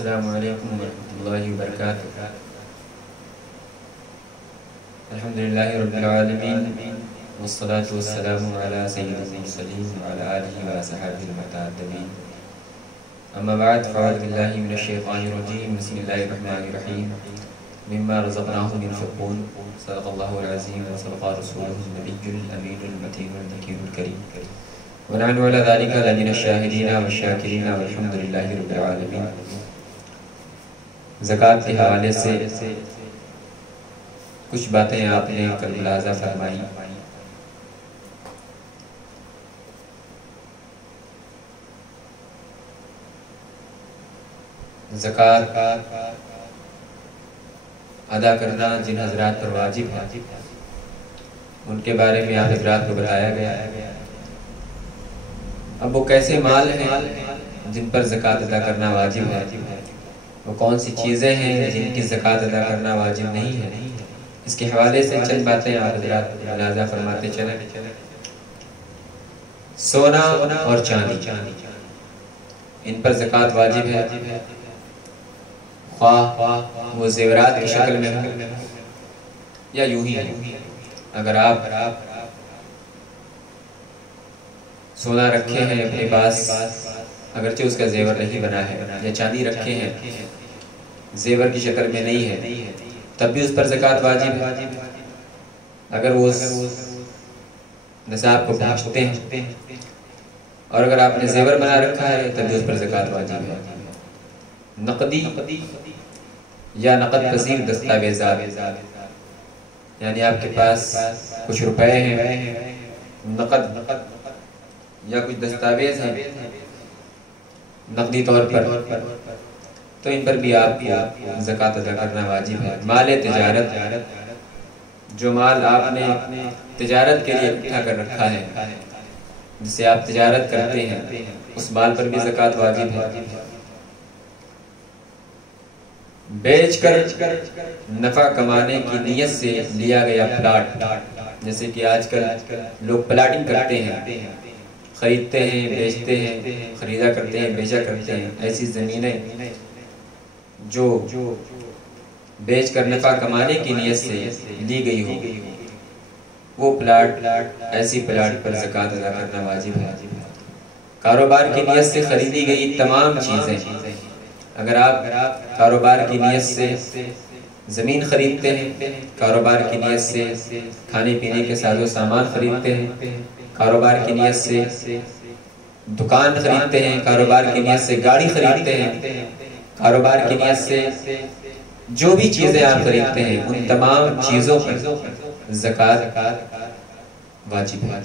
السلام علیکم ورحمۃ اللہ وبرکاتہ۔ الحمدللہ رب العالمین والصلاة والسلام علی سید المرسلین وعلی آلہ وصحبہ المتعدبین، اما بعد فاعوذ باللہ من الشیطان الرجیم، بسم اللہ الرحمن الرحیم، مما رزقناہم ينفقون، صدق اللہ العظیم وصدق رسولہ النبی الامین المتین الذکیر الکریم، ونحن علی ذلک لمن الشاہدین والشاکرین والحمد للہ رب العالمین۔ زکوٰۃ کے حوالے سے کچھ باتیں آپ نے کل ملاحظہ فرمائی۔ زکوٰۃ ادا کرنا جن حضرات پر واجب ہے ان کے بارے میں آپ حضرات کو بتایا گیا ہے۔ اب وہ کیسے مال ہیں جن پر زکوٰۃ ادا کرنا واجب ہے، وہ کون سی چیزیں ہیں جن کی زکوٰۃ ادا کرنا واجب نہیں ہے، اس کے حوالے سے چند باتیں آپ حضرات ملاحظہ فرماتے چلیں۔ سونا اور چاندی ان پر زکوٰۃ واجب ہے، خواہ وہ زیورات کی شکل میں ہو یا یوں ہی ہے۔ اگر آپ سونا رکھے ہیں اپنے پاس، اگرچہ اس کا زیور نہیں بنا ہے، یا چاندی رکھے ہیں زیور کی شکل میں نہیں ہے، تب بھی اس پر زکوٰۃ واجب ہے۔ اگر وہ نصاب کو پہنچتے ہیں اور اگر آپ نے زیور بنا رکھا ہے تب بھی اس پر زکوٰۃ واجب ہے۔ نقدی یا نقد پذیر دستاویزات، یعنی آپ کے پاس کچھ روپے ہیں نقد یا کچھ دستاویز ہیں نقدی طور پر، تو ان پر بھی آپ کو زکوٰۃ ادا کرنا واجب ہے۔ مال تجارت، جو مال آپ نے تجارت کے لیے اکٹھا کر رکھا ہے، جس سے آپ تجارت کرتے ہیں، اس مال پر بھی زکوٰۃ واجب ہے۔ بیچ کر نفع کمانے کی نیت سے لیا گیا پلاٹ، جیسے کہ آج کل لوگ پلاٹنگ کرتے ہیں، خریدتے ہیں بیچتے ہیں، خریدا کرتے ہیں بیچا کرتے ہیں۔ ایسی زمینیں جو بیچ کر نفع کمانے کی نیت سے لی گئی ہو، وہ پلاٹ، ایسی پلاٹ پر زکوٰۃ ادا کرنا واجب ہے۔ کاروبار کی نیت سے خریدی گئی تمام چیزیں، اگر آپ کاروبار کی نیت سے زمین خریدتے ہیں، کاروبار کی نیت سے کھانے پینے کے ساز و سامان خریدتے ہیں، کاروبار کی نیت سے دکان خریدتے ہیں، کاروبار کی نیت سے گاڑی خریدتے ہیں، کاروبار کی نیت سے جو بھی چیزیں آپ خریدتے ہیں، ان تمام چیزوں پر زکوٰۃ واجب ہے۔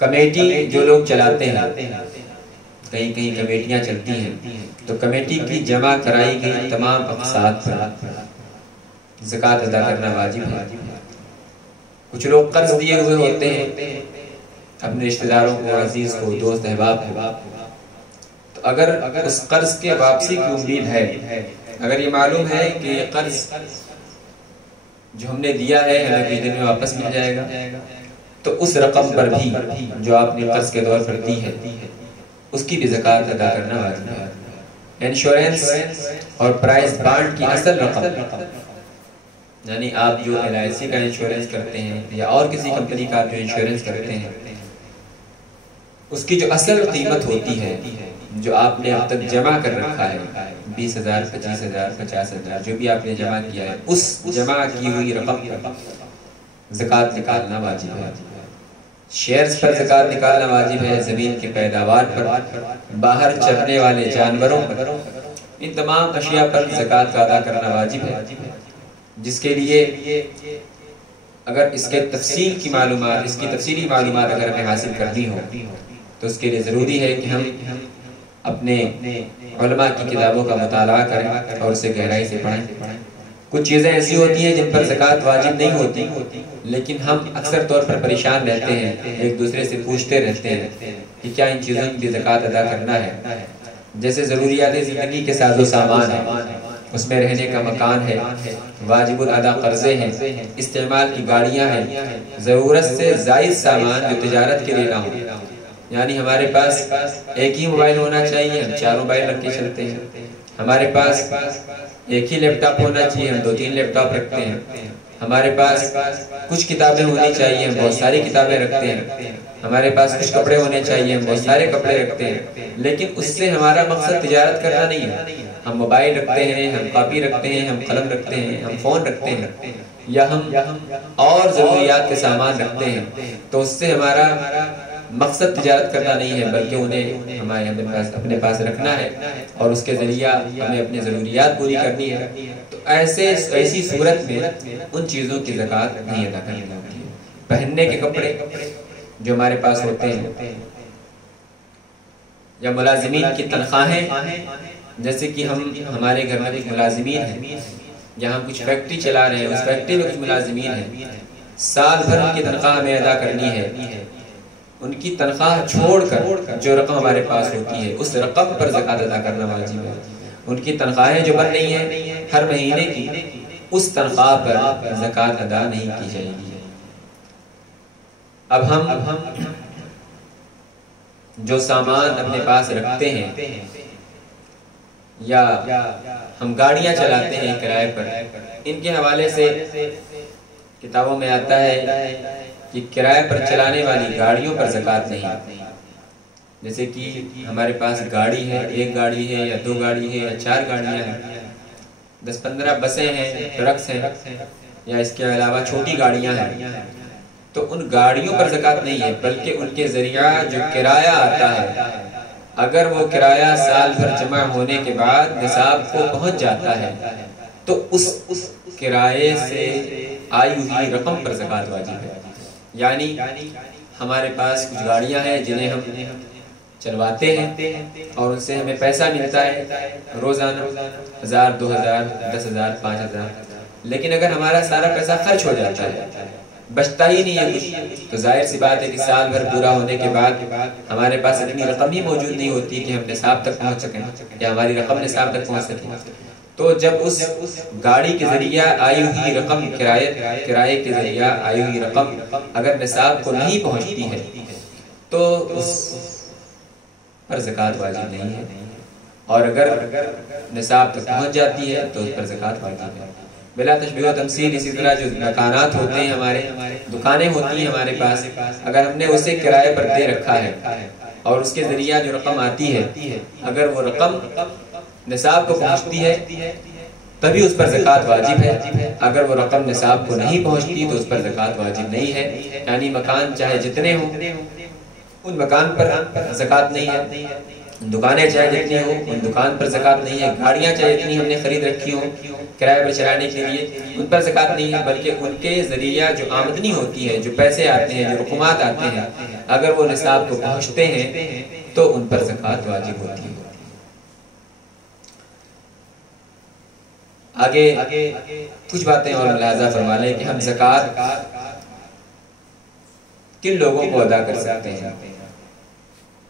کمیٹی جو لوگ چلاتے ہیں، کہیں کہیں کمیٹیاں چلتی ہیں، تو کمیٹی کی جمع کرائی گئی تمام اقساط پر زکوٰۃ ادا کرنا واجب ہے۔ کچھ لوگ قرض دیے ہوئے ہوتے ہیں اپنے رشتہ داروں کو، عزیز کو، دوست احباب کو، تو اگر اس قرض کے واپسی کی امید ہے، اگر یہ معلوم ہے کہ یہ قرض جو ہم نے دیا ہے ہمیں کچھ دن میں واپس مل جائے گا، تو اس رقم پر بھی جو آپ نے قرض کے طور پر دی ہے اس کی بھی زکوٰۃ ادا کرنا واجب ہے۔ انشورنس اور پرائز بانڈ کی اصل رقم، یعنی آپ جو LIC کا انشورنس کرتے ہیں یا اور کسی کمپنی کا جو انشورنس کرتے ہیں، اس کی جو اصل قیمت ہوتی ہے جو آپ نے اب تک جمع کر رکھا ہے، 20,000 25,000 50,000 جو بھی آپ نے جمع کیا ہے، اس جمع کی ہوئی رقم پر زکوٰۃ نکالنا واجب ہے۔ شیئرز پر زکوٰۃ نکالنا واجب ہے، زمین کی پیداوار پر، باہر چرنے والے جانوروں پر، ان تمام اشیاء پر زکوٰۃ کا ادا کرنا واجب ہے، جس کے لیے اگر اس کے تفصیل کی معلومات، اس کی تفصیلی معلومات اگر ہمیں حاصل کرنی ہو تو اس کے لیے ضروری ہے کہ ہم اپنے علماء کی کتابوں کا مطالعہ کریں اور اسے گہرائی سے پڑھیں۔ کچھ چیزیں ایسی ہوتی ہیں جن پر زکوٰۃ واجب نہیں ہوتی، لیکن ہم اکثر طور پر پریشان رہتے ہیں، ایک دوسرے سے پوچھتے رہتے ہیں کہ کیا ان چیزوں کی بھی زکوٰۃ ادا کرنا ہے۔ جیسے ضروریات زندگی کے ساز و سامان ہیں، اس میں رہنے کا مکان ہے، واجب الادا قرضے ہیں، استعمال کی گاڑیاں ہیں، ضرورت سے زائد سامان جو تجارت کے لیے نہ ہو، یعنی ہمارے پاس ایک ہی موبائل ہونا چاہیے، ہم 4 موبائل رکھ کے چلتے ہیں. ہمارے پاس ایک ہی لیپ ٹاپ ہونا چاہیے، ہم 2-3 لیپ ٹاپ رکھتے ہیں. ہمارے پاس کچھ کتابیں ہونی چاہیے، ہم بہت ساری کتابیں رکھتے ہیں. ہمارے پاس کچھ کپڑے ہونے چاہیے، ہم بہت سارے کپڑے رکھتے ہیں. لیکن اس سے ہمارا مقصد تجارت کرنا نہیں ہے. ہم موبائل رکھتے ہیں، ہم کاپی رکھتے ہیں، ہم قلم رکھتے ہیں، ہم فون رکھتے ہیں، یا ہم اور ضروریات کے سامان رکھتے ہیں، تو اس سے ہمارا مقصد تجارت کرنا نہیں ہے، بلکہ انہیں ہمیں اپنے پاس رکھنا ہے اور اس کے ذریعہ ہمیں اپنی ضروریات پوری کرنی ہے. تو ایسی صورت میں ان چیزوں کی زکوٰۃ نہیں ادا کرنی ہوتی ہے. پہننے کے کپڑے جو ہمارے پاس ہوتے ہیں، یا ملازمین کی تنخواہیں، جیسے کہ ہمارے گھر میں کچھ ملازمین ہیں، یا ہم کچھ فیکٹری چلا رہے ہیں، اس فیکٹری میں کچھ ملازمین ہیں، سال بھر ان کی تنخواہ ہمیں ادا کرنی ہے. ان کی تنخواہ چھوڑ کر جو رقم ہمارے پاس ہوتی ہے اس رقم پر زکوٰۃ ادا کرنا واجب ہے. ان کی تنخواہیں جو بن رہی ہیں ہر مہینے کی، اس تنخواہ پر زکوٰۃ ادا نہیں کی جائے گی. اب ہم جو سامان اپنے پاس رکھتے ہیں، یا ہم گاڑیاں چلاتے ہیں کرائے پر، ان کے حوالے سے کتابوں میں آتا ہے کہ کرائے پر چلانے والی گاڑیوں پر زکوٰۃ نہیں. جیسے کہ ہمارے پاس گاڑی ہے، ایک گاڑی ہے یا 2 گاڑی ہے یا 4 گاڑیاں ہیں، 10-15 بسیں ہیں، ٹرکس ہیں، یا اس کے علاوہ چھوٹی گاڑیاں ہیں، تو ان گاڑیوں پر زکوٰۃ نہیں ہے، بلکہ ان کے ذریعہ جو کرایہ آتا ہے، اگر وہ کرایہ سال بھر جمع ہونے کے بعد نصاب کو پہنچ جاتا ہے تو اس کرائے سے آئی ہوئی رقم پر زکوٰۃ واجب ہے. یعنی ہمارے پاس کچھ گاڑیاں ہیں جنہیں ہم چلواتے ہیں اور ان سے ہمیں پیسہ ملتا ہے روزانہ 1000 2000 10,000 5000، لیکن اگر ہمارا سارا پیسہ خرچ ہو جاتا ہے، بچتا ہی نہیں ہے کچھ، تو ظاہر سی بات ہے کہ سال بھر پورا ہونے کے بعد ہمارے پاس اتنی رقم ہی موجود نہیں ہوتی کہ ہم نصاب تک پہنچ سکیں یا ہماری رقم نصاب تک پہنچ سکے. تو جب اس گاڑی کے ذریعہ آئی ہوئی رقم، کرائے کے ذریعہ آئی ہوئی رقم اگر نصاب کو نہیں پہنچتی ہے تو اس پر زکوٰۃ واجب نہیں ہے، اور اگر نصاب تک پہنچ جاتی ہے تو اس پر زکوٰۃ واجب ہے. بلا تشبیہ و تمثیل اسی طرح جو مکانات ہوتے ہیں، ہمارے دکانیں ہوتی ہیں ہمارے پاس، اگر ہم نے اسے کرائے پر دے رکھا ہے اور اس کے ذریعہ جو رقم آتی ہے، اگر وہ رقم نصاب کو پہنچتی ہے تبھی اس پر زکوٰۃ واجب ہے. اگر وہ رقم نصاب کو نہیں پہنچتی تو اس پر زکوٰۃ واجب نہیں ہے. یعنی مکان چاہے جتنے ہوں ان مکان پر زکوٰۃ نہیں ہے، دکانیں چاہے جتنی ہوں ان دکان پر زکوٰۃ نہیں ہے، گاڑیاں چاہے جتنی ہم نے خرید رکھی ہوں کرائے پر چلانے کے لیے ان پر زکوٰۃ نہیں ہے، بلکہ ان کے ذریعہ جو آمدنی ہوتی ہے، جو پیسے آتے ہیں، جو رقومات آتے ہیں، اگر وہ نصاب کو پہنچتے ہیں تو ان پر زکوٰۃ واجب ہوتی ہے. آگے کچھ باتیں اور ملاحظہ فرما لیں کہ ہم زکوٰۃ کن لوگوں کو ادا کر سکتے ہیں،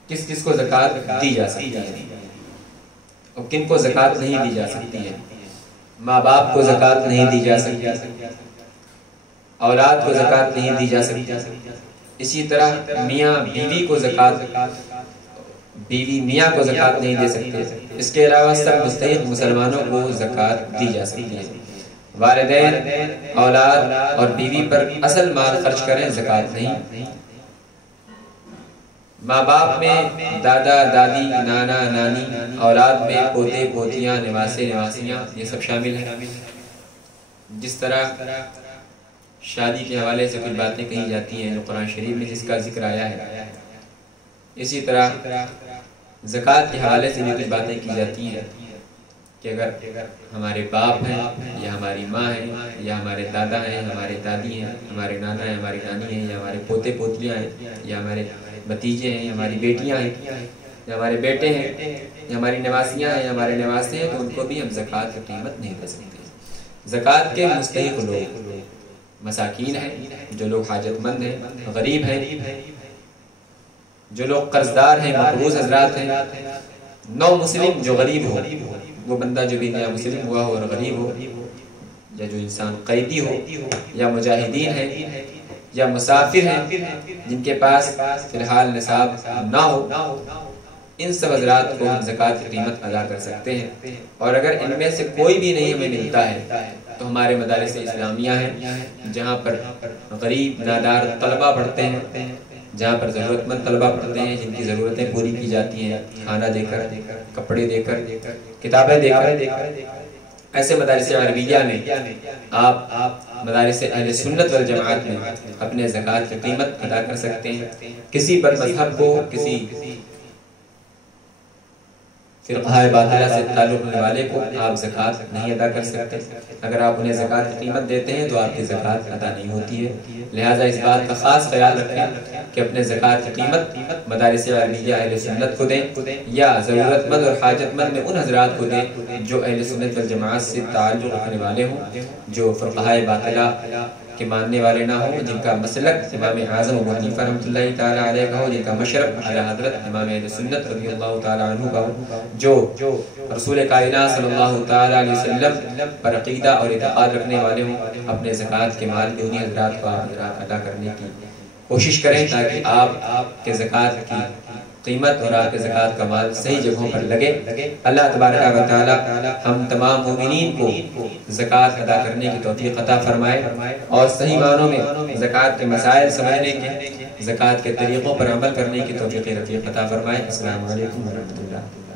کس کس کو زکوٰۃ دی جا سکتی ہے اور کن کو زکوٰۃ نہیں دی جا سکتی ہے. ماں باپ کو زکوٰۃ نہیں دی جا سکتی، اولاد کو زکوٰۃ نہیں دی جا سکتی. اسی طرح میاں بیوی کو زکوٰۃ، بیوی میاں کو زکوٰۃ نہیں دے سکتے. اس کے علاوہ سب مستحق مسلمانوں کو زکوٰۃ دی جا سکتی ہے. والدین، اولاد اور بیوی پر اصل مال خرچ کریں، زکوٰۃ نہیں. ماں باپ میں دادا دادی، نانا نانی، اولاد میں پوتے پوتیاں، نواسے نواسیاں، یہ سب شامل ہیں. جس طرح شادی کے حوالے سے کچھ باتیں کہی جاتی ہیں جو قرآن شریف میں جس کا ذکر آیا ہے، اسی طرح زکوٰۃ کے حوالے سے بھی کچھ باتیں کی جاتی ہیں کہ اگر ہمارے باپ ہیں یا ہماری ماں ہے یا ہمارے دادا ہیں، ہمارے دادی ہیں، ہمارے نانا ہیں، ہماری نانی ہیں، یا ہمارے پوتے پوتیاں ہیں، یا ہمارے بھتیجے ہیں، ہماری بیٹیاں ہیں، یا ہمارے بیٹے ہیں، یا ہماری نواسیاں ہیں، یا ہمارے نواسے ہیں، تو ان کو بھی ہم زکوٰۃ کی قیمت نہیں دے سکتے. زکوٰۃ کے مستحق لوگ مساکین ہیں، جو لوگ حاجت مند ہیں، غریب ہیں، جو لوگ قرضدار ہیں، مقروض حضرات ہیں، نو مسلم جو غریب ہو، وہ بندہ جو بھی نیا مسلم ہوا ہو اور غریب ہو، یا جو انسان قیدی ہو، یا مجاہدین ہیں، یا مسافر ہیں جن کے پاس فی الحال نصاب نہ ہو، ان سب حضرات کو ہم زکوٰۃ کی قیمت ادا کر سکتے ہیں۔ اور اگر ان میں سے کوئی بھی نہیں ہمیں ملتا ہے تو ہمارے مدارس اسلامیہ ہیں جہاں پر غریب نادار طلبہ پڑھتے ہیں، جہاں پر ضرورت مند طلبہ پڑھتے ہیں، جن کی ضرورتیں پوری کی جاتی ہیں، کھانا دے کر، کپڑے دے کر، کتابیں دے کر۔ ایسے مدارس عربیہ میں آپ مدارس اہل سنت والجماعت میں اپنے زکوٰۃ کی قیمت ادا کر سکتے ہیں۔ کسی پر مذہب کو، کسی فرقہ باطلہ سے تعلق رکھنے والے کو آپ زکوٰۃ نہیں ادا کر سکتے۔ اگر آپ انہیں زکوٰۃ کی قیمت دیتے ہیں تو آپ کی زکوٰۃ ادا نہیں ہوتی ہے۔ لہٰذا اس بات کا خاص خیال رکھیں کہ اپنے زکوٰۃ کی قیمت مدارس عربیہ اہل سنت کو دیں یا ضرورت مند اور حاجت مند میں ان حضرات کو دیں جو اہل سنت والجماعت سے تعلق رکھنے والے ہوں، جو فرقہ باطلہ کے ماننے والے نہ ہوں، جن کا مسلک امام اعظم ابو حنیفہ رحمۃ اللہ تعالیٰ علیہ کا ہو، جن کا مشرب اعلیٰ حضرت امام اہل سنت رضی اللہ تعالیٰ عنہ کا ہو، جو رسول کائنات صلی اللہ تعالیٰ علیہ وسلم پر عقیدہ اور اعتقاد رکھنے والے ہوں۔ اپنے زکوٰۃ کے مال بھی انہیں حضرات کو آپ ادا کرنے کی کوشش کریں تاکہ آپ کے زکوٰۃ کی قیمت اور آپ کے زکوٰۃ کا مال صحیح جگہوں پر لگے۔ اللہ تبارک و تعالی ہم تمام مومنین کو زکوٰۃ ادا کرنے کی توفیق عطا فرمائے اور صحیح معنوں میں زکوٰۃ کے مسائل سمجھنے کے، زکوٰۃ کے طریقوں پر عمل کرنے کی توفیق رفیق عطا فرمائے۔ السلام علیکم ورحمۃ اللہ۔